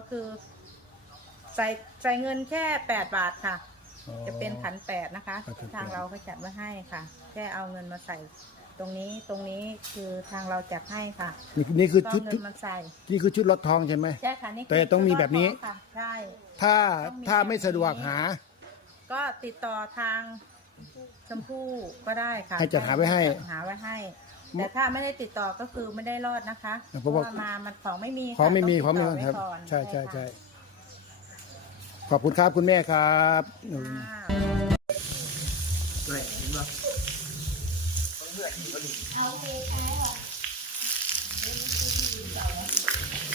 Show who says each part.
Speaker 1: ก็คือใส่ใส่เงินแค่แปดบาทค่ะ
Speaker 2: อ๋อ
Speaker 1: จะเป็นขันแปดนะคะ
Speaker 2: ครับขันแปด
Speaker 1: ทางเราก็จัดไว้ให้ค่ะ แค่เอาเงินมาใส่ ตรงนี้ตรงนี้คือทางเราจัดให้ค่ะ
Speaker 2: นี่นี่คือ
Speaker 1: ก็
Speaker 2: ชุด
Speaker 1: เงิ
Speaker 2: ชุด
Speaker 1: นมาใส่
Speaker 2: นี่คือชุดรถทองใช่ไหม
Speaker 1: ใช่ค่ะนี่คื
Speaker 2: แต่ต้องมีแบบนี้
Speaker 1: ค่ะใช่
Speaker 2: ถ้า
Speaker 1: ต้องมี
Speaker 2: ถ้าไม่สะดวกหา
Speaker 1: ก็ติดต่อทางชมพู่ก็ได้ค่ะ
Speaker 2: ให้จัดหาไว้ให้
Speaker 1: จัดหาไว้ให้ แต่ถ้าไม่ได้ติดต่อก็คือไม่ได้รอดนะคะ
Speaker 2: เพราะว่า
Speaker 1: มามันของไม่มีค่ะ
Speaker 2: ของไม่มี
Speaker 1: ต้
Speaker 2: ของไม่
Speaker 1: ติด
Speaker 2: มี
Speaker 1: ต่
Speaker 2: ครับ
Speaker 1: ไว้ก่อน
Speaker 2: ใช่ใช่ใช่
Speaker 1: ค่ะ
Speaker 2: ขอบคุณครับคุณแม่ครับอืม
Speaker 1: ค่ะ
Speaker 3: ด้วยเห็นปะ
Speaker 4: เอาไปใช้หรอ